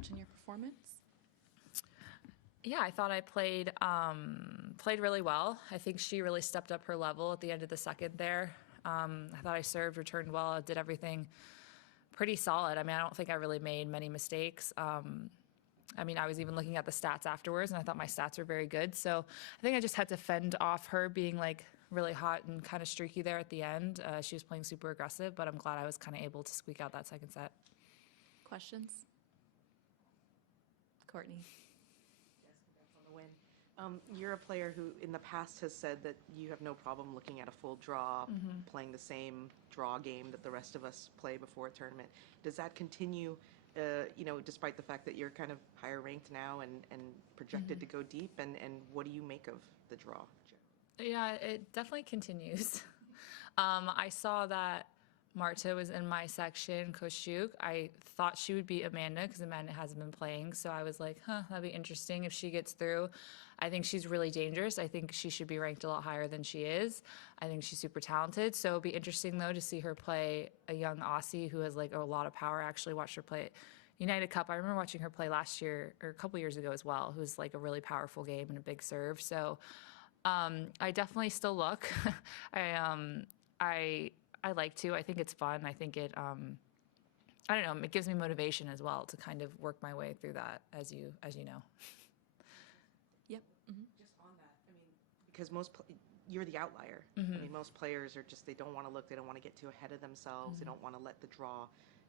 match in your performance? Yeah, I thought I played really well. I think she really stepped up her level at the end of the second there. I thought I served, returned well, I did everything pretty solid. I mean, I don't think I really made many mistakes. I mean, I was even looking at the stats afterwards, and I thought my stats were very good. So I think I just had to fend off her being like really hot and kind of streaky there at the end. She was playing super aggressive, but I'm glad I was kind of able to squeak out that second set. Questions? Courtney. Yes, congrats on the win. You're a player who in the past has said that you have no problem looking at a full draw, playing the same draw game that the rest of us play before a tournament. Does that continue, despite the fact that you're kind of higher ranked now and projected to go deep? And what do you make of the draw? Yeah, it definitely continues. I saw that Marta was in my section, Koshuk. I thought she would be Amanda because Amanda hasn't been playing. So I was like, that'd be interesting if she gets through. I think she's really dangerous. I think she should be ranked a lot higher than she is. I think she's super talented. So it'll be interesting, though, to see her play a young Aussie who has like a lot of power. I actually watched her play at United Cup. I remember watching her play last year or a couple years ago as well, who's like a really powerful game and a big serve. So I definitely still look. I like to. I think it's fun. I think it, I don't know, it gives me motivation as well to kind of work my way through that, as you know. Yep. Just on that, I mean, because you're the outlier. I mean, most players are just, they don't want to look, they don't want to get too ahead of themselves, they don't want to let the draw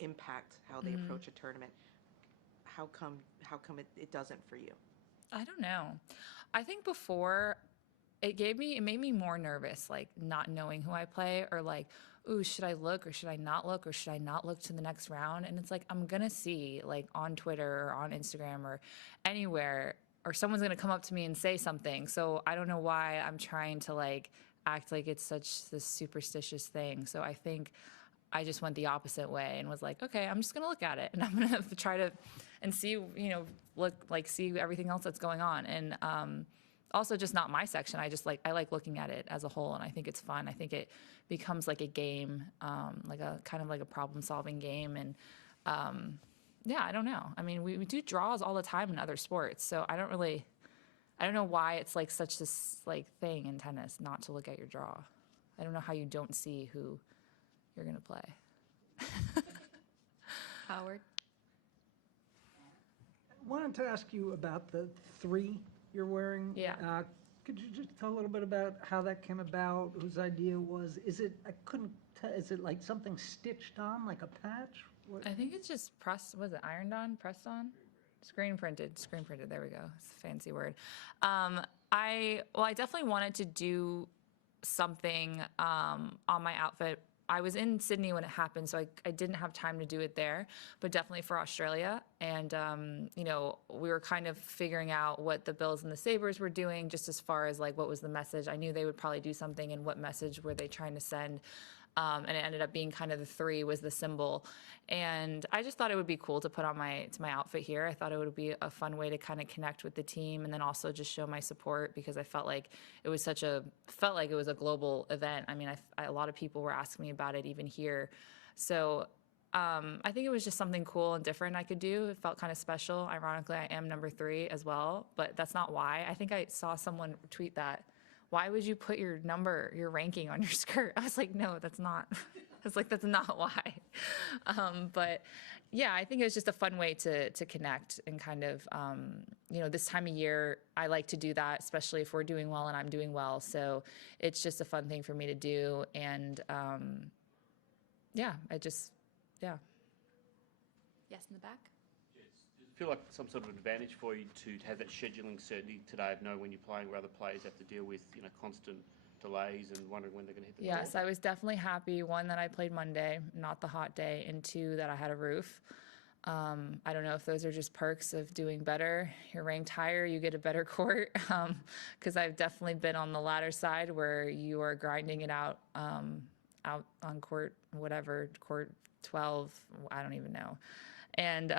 impact how they approach a tournament. How come it doesn't for you? I don't know. I think before it made me more nervous, like not knowing who I play or like, ooh, should I look or should I not look or should I not look to the next round? And it's like, I'm going to see like on Twitter or on Instagram or anywhere, or someone's going to come up to me and say something. So I don't know why I'm trying to like act like it's such this superstitious thing. So I think I just went the opposite way and was like, okay, I'm just going to look at it and I'm going to try to and see, see everything else that's going on. And, also just not my section. I like looking at it as a whole, and I think it's fun. I think it becomes like a game, like a kind of like a problem-solving game. And I don't know. I mean, we do draws all the time in other sports, so I don't know why it's like such this like thing in tennis not to look at your draw. I don't know how you don't see who you're gonna play. Howard. I wanted to ask you about the 3 you're wearing. Yeah. Could you just tell a little bit about how that came about, whose idea was? Is it, I couldn't tell, is it like something stitched on, like a patch? What? I think it's just pressed, was it ironed on, pressed on? Screen printed, there we go. It's a fancy word. I definitely wanted to do something on my outfit. I was in Sydney when it happened, so I didn't have time to do it there, but definitely for Australia. And, we were kind of figuring out what the Bills and the Sabres were doing, just as far as like what was the message. I knew they would probably do something, and what message were they trying to send. And it ended up being kind of the 3 was the symbol. And I just thought it would be cool to put on my outfit here. I thought it would be a fun way to kind of connect with the team and then also just show my support, because I felt like it was a global event. I mean, a lot of people were asking me about it even here. So I think it was just something cool and different I could do. It felt kind of special. Ironically, I am number 3 as well, but that's not why. I think I saw someone tweet that. Why would you put your ranking on your skirt? I was like, no, that's not. I was like, that's not why. But yeah, I think it was just a fun way to connect and kind of, this time of year, I like to do that, especially if we're doing well and I'm doing well. So it's just a fun thing for me to do. And Yes, in the back. Does it feel like some sort of advantage for you to have that scheduling certainty today of know when you're playing where other players have to deal with, constant delays and wondering when they're going to hit the Yes, ball? I was definitely happy, 1, that I played Monday, not the hot day, and 2, that I had a roof. I don't know if those are just perks of doing better. You're ranked higher, you get a better court, because I've definitely been on the latter side where you are grinding it out on court 12, I don't even know. And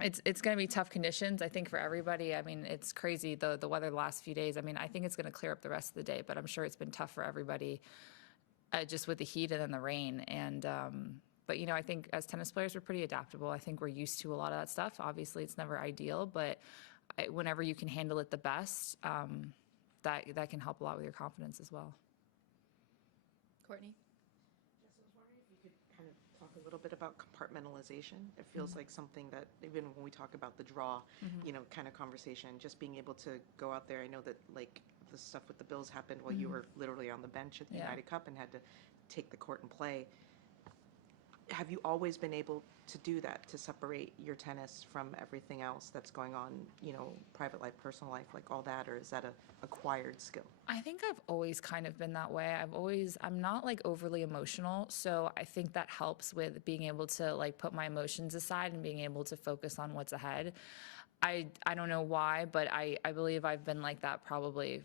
it's going to be tough conditions, I think, for everybody. I mean, it's crazy, the weather the last few days. I mean, I think it's going to clear up the rest of the day, but I'm sure it's been tough for everybody just with the heat and then the rain. And But, you know, I think as tennis players, we're pretty adaptable. I think we're used to a lot of that stuff. Obviously, it's never ideal, but whenever you can handle it the best, that can help a lot with your confidence as well. Courtney? Jess, I was wondering if you could kind of talk a little bit about compartmentalization. It feels like something that, even when we talk about the draw, you know, kind of conversation, just being able to go out there. I know that, like, the stuff with the Bills happened while you were literally on the bench at the Yeah. United Cup and had to take the court and play. Have you always been able to do that, to separate your tennis from everything else that's going on, you know, private life, personal life, like all that, or is that a acquired skill? I think I've always kind of been that way. I'm not like overly emotional. So I think that helps with being able to like put my emotions aside and being able to focus on what's ahead. I don't know why, but I believe I've been like that probably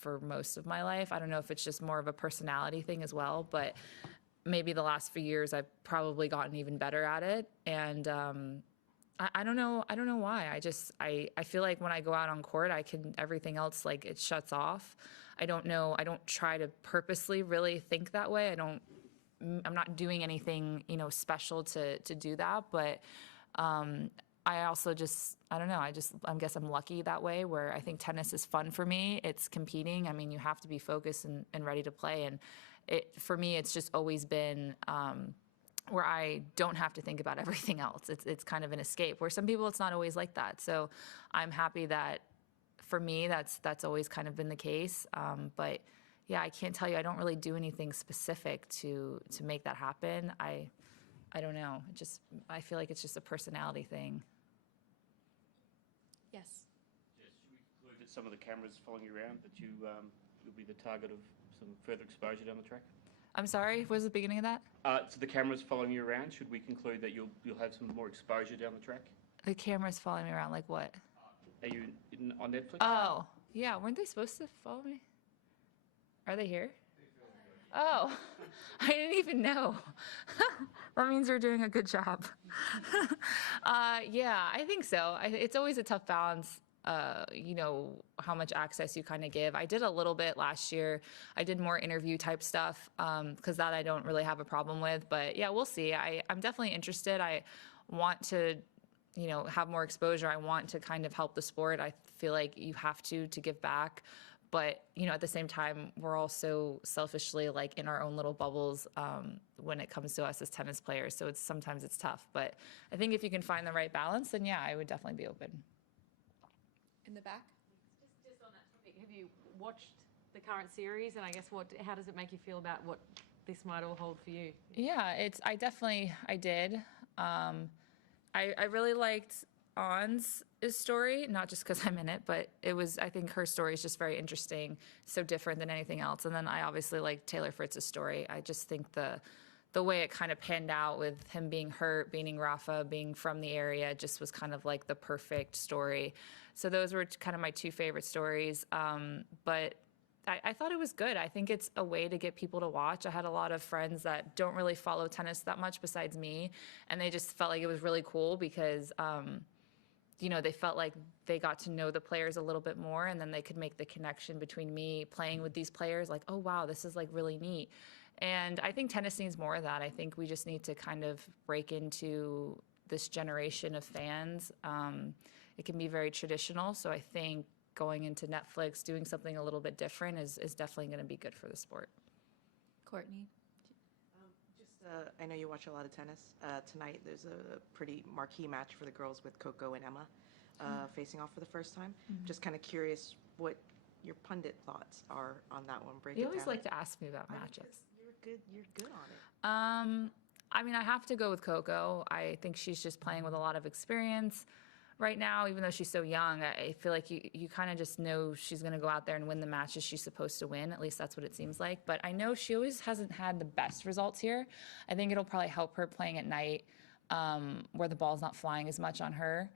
for most of my life. I don't know if it's just more of a personality thing as well, but maybe the last few years I've probably gotten even better at it. And I don't know why. I feel like when I go out on court, everything else, like, it shuts off. I don't try to purposely really think that way. I'm not doing anything, you know, special to do that. But I also I don't know. I guess I'm lucky that way, where I think tennis is fun for me. It's competing. I mean, you have to be focused and ready to play. And for me, it's just always been where I don't have to think about everything else. It's kind of an escape, where some people, it's not always like that. So I'm happy that for me, that's always kind of been the case. But yeah, I can't tell you, I don't really do anything specific to make that happen. I don't know. I feel like it's just a personality thing. Yes. Jess, should we conclude that some of the cameras following you around, that you'll be the target of some further exposure down the track? I'm sorry, what was the beginning of that? So the cameras following you around, should we conclude that you'll have some more exposure down the track? The camera's following me around, like what? Are you on Netflix? Oh, yeah, weren't they supposed to follow me? Are they here? Oh, I didn't even know. That means we're doing a good job. Yeah, I think so. It's always a tough balance, you know, how much access you kind of give. I did a little bit last year. I did more interview type stuff because that I don't really have a problem with. But yeah, we'll see. I'm definitely interested. I want to, you know, have more exposure. I want to kind of help the sport. I feel like you have to give back. But, you know, at the same time, we're also selfishly like in our own little bubbles when it comes to us as tennis players. So sometimes it's tough. But I think if you can find the right balance, then yeah, I would definitely be open. In the back? Just on that topic, have you watched the current series? And I guess how does it make you feel about what this might all hold for you? Yeah, I did. I really liked Ann's story, not just because I'm in it, but I think her story is just very interesting, so different than anything else. And then I obviously like Taylor Fritz's story. I just think the way it kind of panned out with him being hurt, beating Rafa, being from the area, just was kind of like the perfect story. So those were kind of my two favorite stories. But I thought it was good. I think it's a way to get people to watch. I had a lot of friends that don't really follow tennis that much besides me, and they just felt like it was really cool because you know, they felt like they got to know the players a little bit more, and then they could make the connection between me playing with these players, like, oh, wow, this is like really neat. And I think tennis needs more of that. I think we just need to kind of break into this generation of fans. It can be very traditional, so I think going into Netflix, doing something a little bit different is definitely going to be good for the sport. Courtney? I know you watch a lot of tennis. Tonight, there's a pretty marquee match for the girls with Coco and Emma facing off for the first time. Just kind of curious what your pundit thoughts are on that one. Break You it always down. like to ask me about matchups. You're good on it. I mean, I have to go with Coco. I think she's just playing with a lot of experience right now, even though she's so young. I feel like you kind of just know she's going to go out there and win the matches she's supposed to win. At least that's what it seems like. But I know she always hasn't had the best results here. I think it'll probably help her playing at night where the ball's not flying as much on her.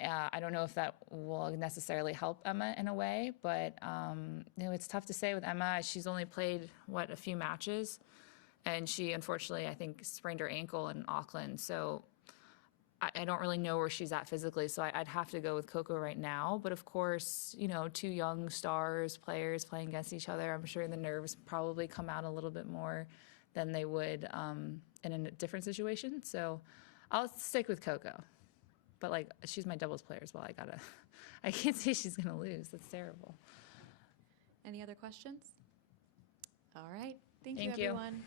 I don't know if that will necessarily help Emma in a way, but you know, it's tough to say with Emma. She's only played, a few matches, and she, unfortunately, I think, sprained her ankle in Auckland. So I don't really know where she's at physically, so I'd have to go with Coco right now. But of course, you know, two young players playing against each other, I'm sure the nerves probably come out a little bit more than they would in a different situation. So I'll stick with Coco. But like, she's my doubles player as well. I can't say she's gonna lose. That's terrible. Any other questions? All right. Thank you, Thank you. everyone.